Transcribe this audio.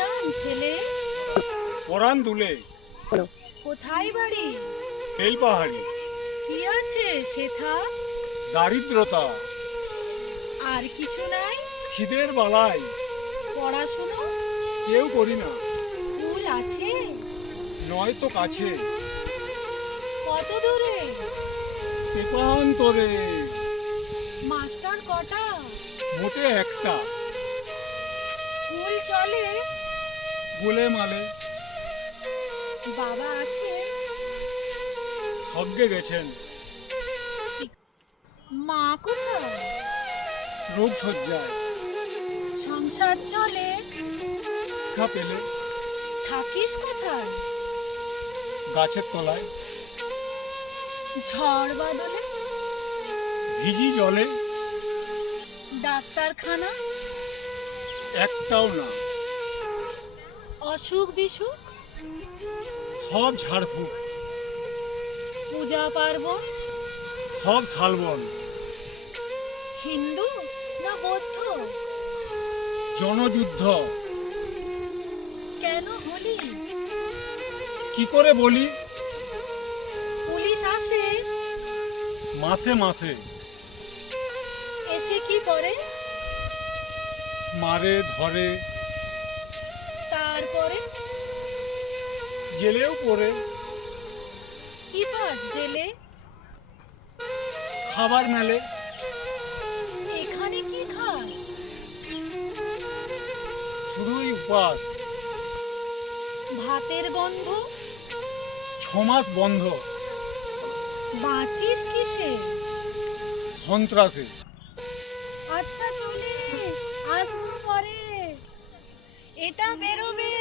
নাম ছেলে? পরাণ দুলে। কোথায় বাড়ি? বেলপাহাড়ি। কি আছে সেথা? দারিদ্রতা। আর কিছু নাই? খিদের বালাই। পড়াশুনো? কেউ করি না। স্কুল আছে? নয় তো কাছে। কত দূরে? পেপান্তরে। মাস্টার কটা? মোটে একটা। স্কুল চলে? গোলে মালে। বাবা আছে? স্বর্গে গেছেন। মা কোথায়? রোগ শয্যায়। সংসার চলে? শিক্ষা পেলে। থাকিস কোথায়? গাছের তলায়। ঝড় বাদলে? ভিজি জলে। ডাক্তারখানা? একটাও না। অসুখ বিসুখ? সব ঝাড়ফুঁক। পূজা পার্বণ? সব শালবন। হিন্দু না বৌদ্ধ? জনযুদ্ধ। কেন হলি? কি করে বলি? পুলিশ আসে? মাসে মাসে। এসে কি করে? মারে ধরে। তারপরে? জেলেও পড়ে। কি পাস জেলে? খাবার মেলে। এখানে কি খাস? শুধুই উপাস। ভাতের গন্ধ? 6 মাস বন্ধ। বাঁচিস কিসে? সন্ত্রাসে। আচ্ছা চলে আসবো পরে। এটা বেরোবে।